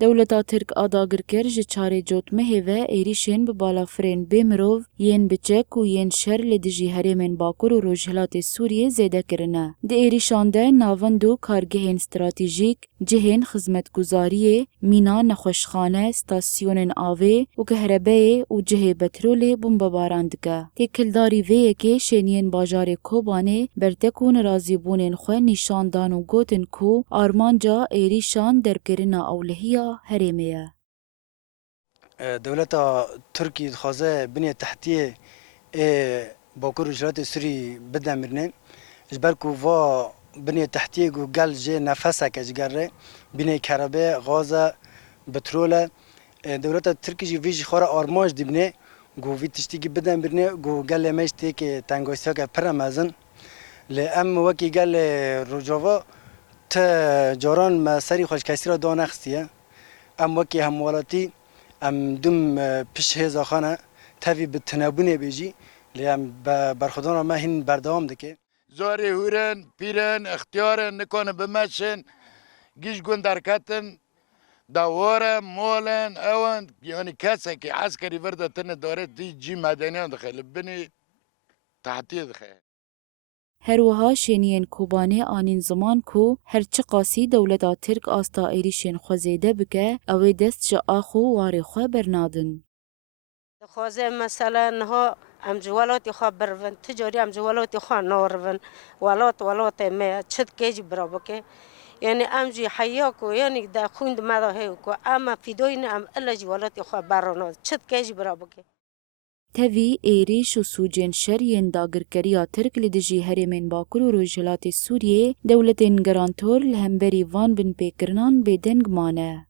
دولتا ترک آداگر کر جه چاره جوتمه و ایریشن به بالافرین بیمروو ین بچک و ین شر لدجی هرمن باکور و روجهلات سوریه زیده کرنه. ده ایریشانده ناوندو کارگهین استراتیجیک جهین خدمتگزاریه مینا نخوشخانه ستاسیون آوه و کهربه و جه بترول بمباراندگه. تکلداری ویه که شنین باجار کوبانه برتکون رازیبونین خواه نشاندان و گوتن کو آرمانجا ایریشان درکرنا اولهیه هرميه. دولت ترکی خوازه بنیه تحتیه باکور رجالات سوری بدمرنه جبرکو و بنیه تحتیه گو گل جه نفسه که جگره بنیه کربه غازه بتروله دولت ترکی جی ویج خورا آرماج دیبنه گو وی تشتیگی بدمرنه گو گل میشته که تنگوسیا که پرمازن لام وکی گل رجاوا تا جاران ما سری خوش کسی را دانخستیه ام وکی هموالاتی ام دوم پیش هزا خانه تاوی به تنابونه بیجی لیم برخودان ما هین بردام دکه زاری هورن پیرن اختیارن نکنه بمشن گیش گندرکتن دواره مولن اون یعنی کسی که عسکری ورده تنه داره دی جی مدنیان دخیل بنی تحتیه دخیل هروها شینین کوبانه آنین زمان کو هرچی قاسی دولتا ترک آستا ایریشین خوزیده بکه اوی دست جا آخو واری خواه برنادن. خوازه مثلا ها ام جوالات خواه برون تجاری ام جوالات خواه نارون ولات ما چد کیج برابکه یعنی ام جی حیاکو یعنی دا خوند مداهی کو اما فیدوین ام الا جوالات خواه براناد چد کیج برابکه تاوی ایریش و سوجین شر ین داگرکریا ترک لدجی هرمین باکور و روجهلات سوریه دولتین گرانتور لهمبری وان بن پیکرنان بدنگ مانه.